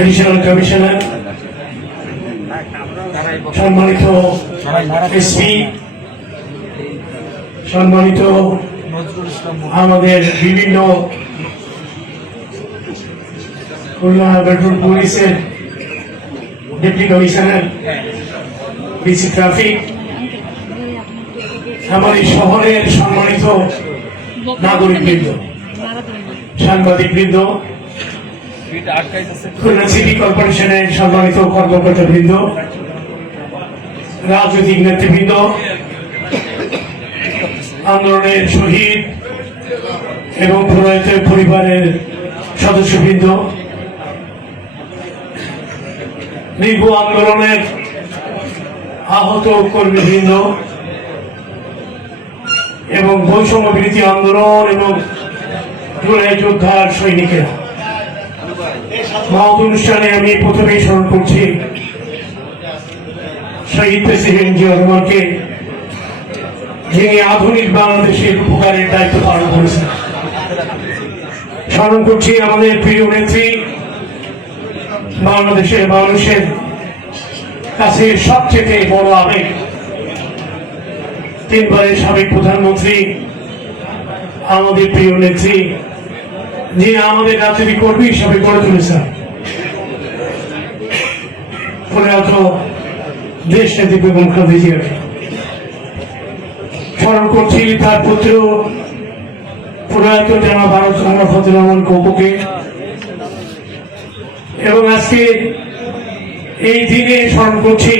Additional commissioner, সম্মানিত SP, সম্মানিত আমাদের বিভিন্ন খুলনা মেট্রোল পুলিশের ডেপুটি কমিশনার, ডিসি ট্রাফিক, আমার এই শহরের সম্মানিত নাগরিকবৃন্দ, সাংবাদিকবৃন্দ, খুলনা সিটি কর্পোরেশনের সম্মানিত কর্মকর্তাবৃন্দ, রাজনৈতিক নেতৃবৃন্দ, আন্দোলনের শহীদ এবং প্রয়াত পরিবারের সদস্যবৃন্দ, দীর্ঘ আন্দোলনের আহত কর্মীবৃন্দ এবং বৈষম্য বিরোধী আন্দোলন এবং জুলাই যোদ্ধার সৈনিকেরা, মহৎ অনুষ্ঠানে আমি প্রথমেই স্মরণ করছি শহীদ প্রেসিডেন্ট জিয়াউর রহমানকে, যিনি আধুনিক বাংলাদেশের উপকারের দায়িত্ব পালন করেছেন। স্মরণ করছি আমাদের প্রিয় নেত্রী, বাংলাদেশের মানুষের কাছে সবচেয়ে বড় আবেগ, তিনবারের সাবেক প্রধানমন্ত্রী, আমাদের প্রিয় নেত্রী, যিনি আমাদের রাজনৈতিক কর্মী হিসাবে গড়ে তুলেছেন, প্রয়াত দেশ নেত্রী বেগম খালেদা জিয়াকে। স্মরণ করছি তার পুত্র প্রয়াত জনাব আমরা ফজলুর রহমান কপুকে। এবং আজকে এই দিনে স্মরণ করছি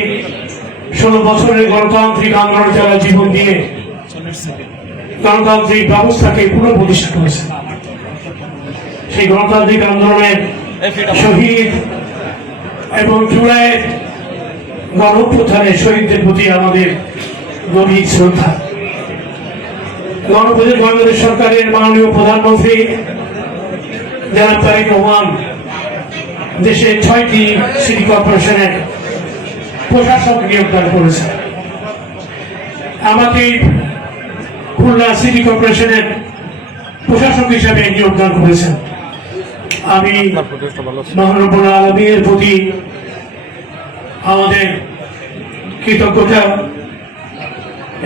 16 বছরের গণতান্ত্রিক আন্দোলন যারা জীবন দিয়ে গণতান্ত্রিক ব্যবস্থাকে পুনঃপ্রতিষ্ঠা করেছে, সেই গণতান্ত্রিক আন্দোলনের শহীদ এবং জুলাইয়ের গণঅভ্যুত্থানের শহীদদের প্রতি আমাদের গভীর শ্রদ্ধা। গণপ্রজাতন্ত্রী বাংলাদেশ সরকারের মাননীয় প্রধানমন্ত্রী জনাব তারেক রহমান দেশের 6টি সিটি কর্পোরেশনের প্রশাসক নিয়োগদান করেছেন। আমাকে খুলনা সিটি কর্পোরেশনের প্রশাসক হিসাবে নিয়োগদান করেছেন। আমি মহান রব্বুল আলামিনের প্রতি আমাদের কৃতজ্ঞতা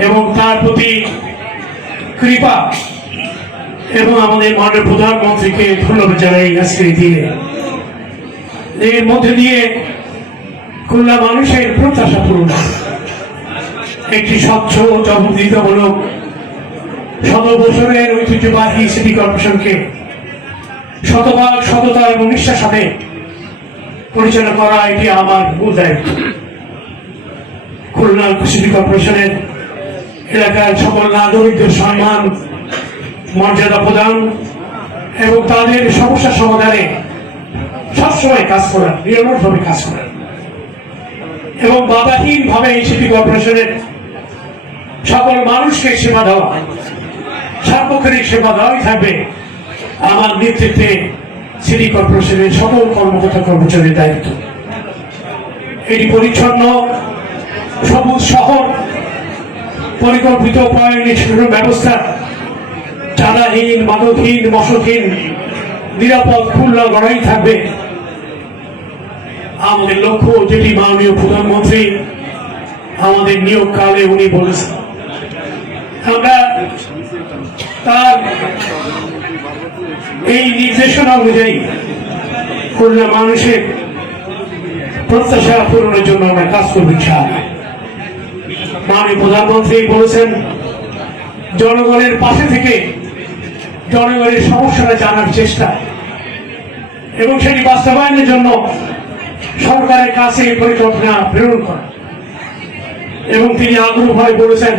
এবং তার প্রতি কৃপা এবং আমাদের মাননীয় প্রধানমন্ত্রীকে ধন্যবাদ জানাই আজকের দিনে। এর মধ্যে দিয়ে খুলনা মানুষের প্রত্যাশা পূরণ, একটি স্বচ্ছ জবাবদিহিতামূলক 100 বছরের ঐতিহ্যবাহী সিটি কর্পোরেশনকে শতভাগ সততা এবং নিষ্ঠার সাথে পরিচালনা করা এটি আমার মূল দায়িত্ব। খুলনা সিটি কর্পোরেশনের এলাকার সকল নাগরিকদের সম্মান মর্যাদা প্রদান এবং তাদের সমস্যা সমাধানে সবসময় কাজ করার, নিরলসভাবে কাজ করার এবং বাধাহীন ভাবে এই সিটি কর্পোরেশনের সকল মানুষকে সেবা দেওয়া, সার্বক্ষণিক সেবা দেওয়াই থাকবে আমার নেতৃত্বে সিটি কর্পোরেশনের সকল কর্মকর্তা কর্মচারীর দায়িত্ব। এটি পরিচ্ছন্ন সবুজ শহর, পরিকল্পিত পয়ঃনিষ্কাশন ব্যবস্থা, চাঁদাহীন, মাদকহীন, মশকহীন, নিরাপদ খুলনা গড়াই থাকবে আমাদের লক্ষ্য, যেটি মাননীয় প্রধানমন্ত্রী আমাদের নিয়োগকালে উনি বলেছেন। আমরা তার এই নির্দেশনা অনুযায়ী খুলনা মানুষের প্রত্যাশা পূরণের জন্য আমরা কাজ করব ইনশাআল্লাহ। মাননীয় প্রধানমন্ত্রী বলেছেন জনগণের পাশে থেকে জনগণের সমস্যাটা জানার চেষ্টা এবং সেটি বাস্তবায়নের জন্য সরকারের কাছে পরিকল্পনা প্রেরণ করা। এবং তিনি আগ্রহভাবে বলেছেন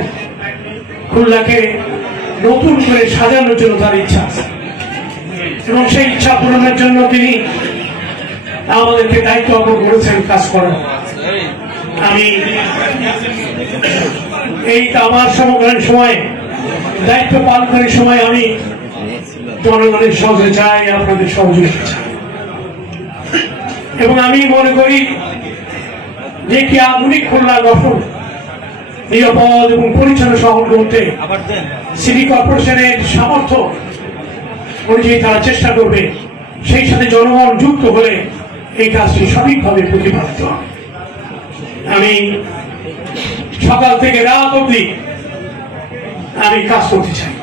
খুলনাকে নতুন করে সাজানোর জন্য তার ইচ্ছা আছে এবং সেই ইচ্ছা পূরণের জন্য তিনি আমাদেরকে দায়িত্ব অর্পণ করেছেন কাজ করার। আমি এই আমার সমকালীন সময় দায়িত্ব পালনের সময় আমি জনগণের সহযোগিতা চাই, আপনাদের সহযোগিতা চাই এবং আমি মনে করি যে একটি আধুনিক খুলনা গঠন, নিরাপদ এবং পরিচ্ছন্ন শহর গড়তে সিটি কর্পোরেশনের সামর্থ্য অনুযায়ী তারা চেষ্টা করবে। সেই সাথে জনগণ যুক্ত হলে এই কাজটি সঠিকভাবে প্রতিপালিত হবে। আমি সকাল থেকে রাত অবধি আমি কাজ করতে চাই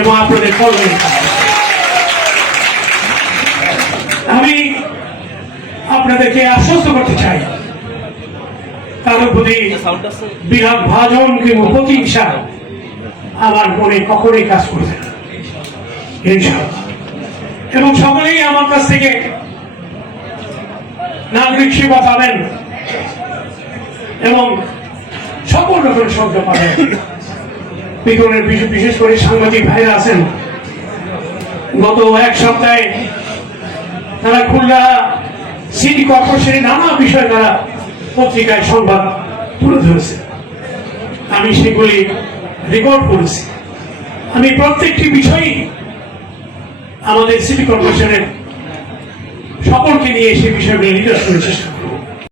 এবং আপনাদের কল্যাণে কাজ করতে চাই। আমি আপনাদেরকে আশ্বস্ত করতে চাই, কারোর প্রতি বিরাট ভাজন কিংবা প্রতিহিংসা আমার মনে কখনোই কাজ করবে না ইনশাআল্লাহ। এবং সকলেই আমার কাছ থেকে নাগরিক সেবা পাবেন এবং সকল রকমের সুবিধা পাবেন। বিজ্ঞানের বিশেষ করে সাংবাদিক ভাইরা আছেন, গত এক সপ্তাহে তারা খুলনা সিটি কর্পোরেশনের নানা বিষয়ে তারা পত্রিকায় সংবাদ তুলে ধরেছে, আমি সেগুলি রেকর্ড করেছি। আমি প্রত্যেকটি বিষয়ই আমাদের সিটি কর্পোরেশনের সকলকে নিয়ে সেই বিষয়গুলি নির্দেশ করার চেষ্টা